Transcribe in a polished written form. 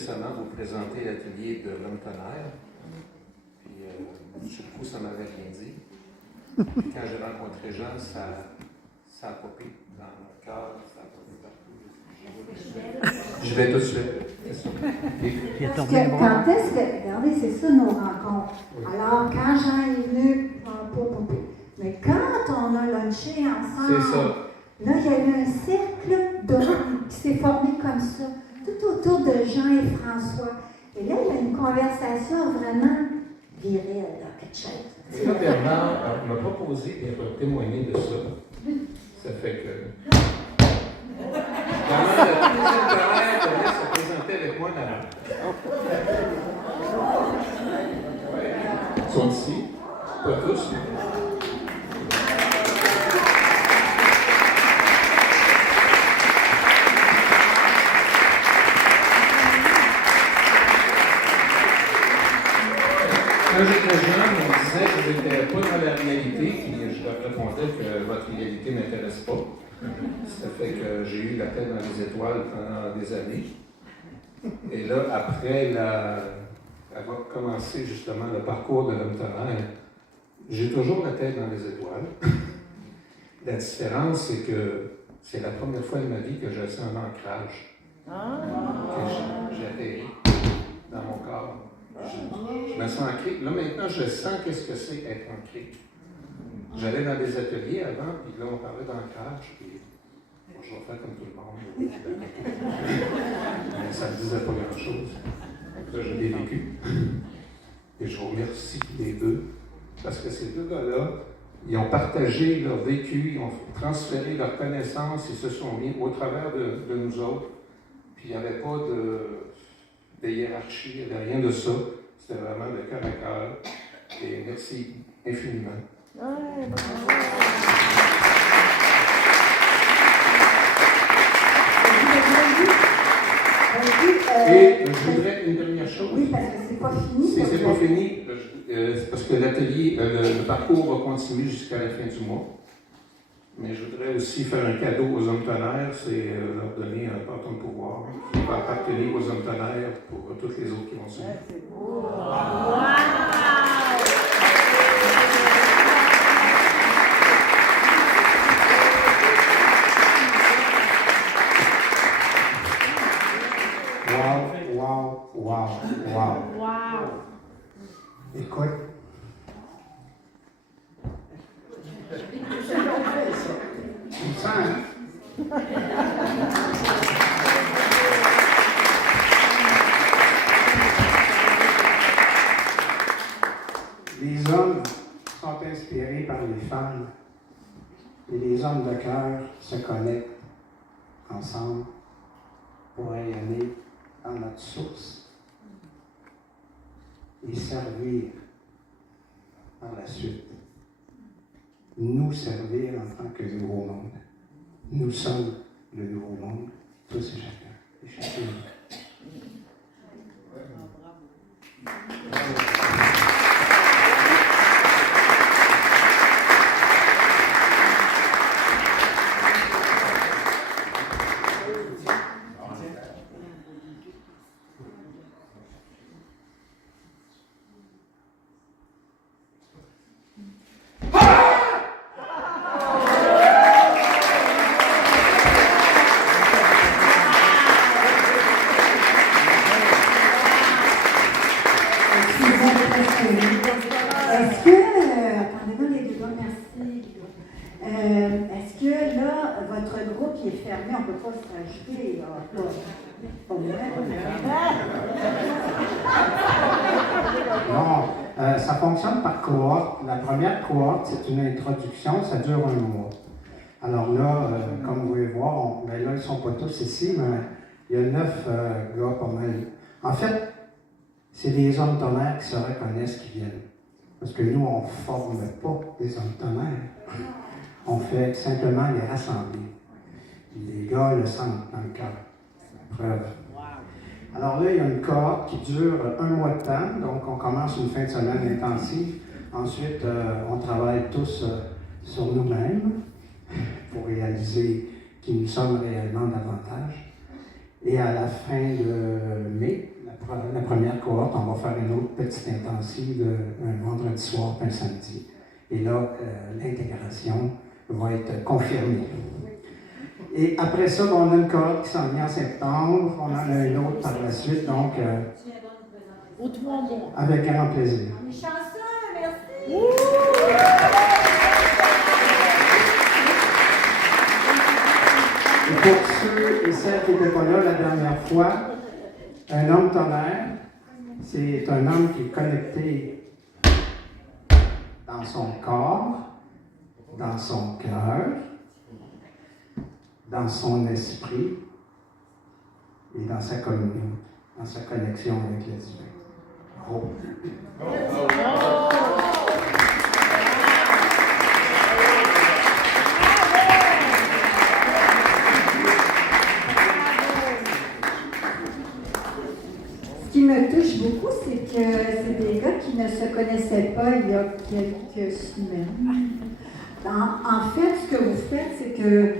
Récemment, vous présentez l'atelier de l'homme tonnerre. Puis, sur le coup, ça m'avait rien dit. Puis, quand j'ai rencontré Jean, ça a popé dans mon cœur, ça a popé partout. Je vais tout de suite. Parce que quand est-ce que, regardez, c'est ça nos rencontres. Oui. Alors, quand Jean est venu, pas popé. Mais quand on a lunché ensemble, c'est ça. Là, il y a eu un cercle d'hommes qui s'est formé comme ça, tout autour de Jean et François. Et là, il y a une conversation vraiment virée dans quelque chose. Et là, Bernard m'a proposé d'être témoigné de ça. Ça fait que... Bernard, la deuxième tonnerre devait se présenter avec moi là-bas. Ils sont ici, pas tous. Quand j'étais jeune, on disait que je n'étais pas dans la réalité, puis je leur répondais que votre réalité ne m'intéresse pas. Ça fait que j'ai eu la tête dans les étoiles pendant des années. Et là, après avoir commencé justement le parcours de l'homme tonnerre, j'ai toujours la tête dans les étoiles. La différence, c'est que c'est la première fois de ma vie que je sens un ancrage. Que j'ai atterri dans mon corps. Je me sens ancré. Là, maintenant, je sens qu'est-ce que c'est être ancré. J'allais dans des ateliers avant, puis là, on parlait d'ancrage, puis bon, je vais faire comme tout le monde. Mais ça ne disait pas grand-chose. Là, je l'ai vécu. Et je vous remercie les deux, parce que ces deux gars-là, ils ont partagé leur vécu, ils ont transféré leurs connaissances, ils se sont mis au travers de nous autres. Puis il n'y avait pas de hiérarchie, il n'y avait rien de ça. C'était vraiment de cœur à cœur. Et merci infiniment. Et je voudrais une dernière chose. Oui, parce que c'est pas fini. C'est pas fini, parce que l'atelier, le parcours va continuer jusqu'à la fin du mois. Mais je voudrais aussi faire un cadeau aux hommes tonnerres, c'est leur donner un bâton de pouvoir qui va appartenir aux hommes tonnerres pour toutes les autres qui vont suivre. C'est beau. Wow. Écoute. Tu me sens, hein? Les hommes sont inspirés par les femmes et les hommes de cœur se connectent ensemble pour rayonner dans notre source et servir par la suite. Nous servir en tant que nouveau monde. Nous sommes le nouveau monde, tous et chacun. Et chacune. On ne peut pas se rajouter. Non, ça fonctionne par cohorte. La première cohorte, c'est une introduction, ça dure un mois. Alors là, comme vous pouvez voir, là, ils ne sont pas tous ici, mais il y a 9 gars pas mal. En fait, c'est des hommes tonnerres qui se reconnaissent qui viennent. Parce que nous, on ne forme pas des hommes tonnerres. On fait simplement les rassembler. Les gars le sentent dans le cœur. Preuve. Alors là, il y a une cohorte qui dure un mois de temps. Donc, on commence une fin de semaine intensive. Ensuite, on travaille tous sur nous-mêmes pour réaliser qui nous sommes réellement davantage. Et à la fin de mai, la première cohorte, on va faire une autre petite intensive un vendredi soir et un samedi. Et là, l'intégration va être confirmée. Et après ça, on a une cohorte qui s'en vient en septembre, on en a une autre par la suite, donc Aux 3 mois. avec grand plaisir. Les chanceux, merci! Et pour ceux et celles qui n'étaient pas là la dernière fois, un homme tonnerre, c'est un homme qui est connecté dans son corps, dans son cœur, dans son esprit et dans sa communion, dans sa connexion avec le divin. Oh. Ce qui me touche beaucoup, c'est que c'est des gars qui ne se connaissaient pas il y a quelques semaines. En fait, ce que vous faites, c'est que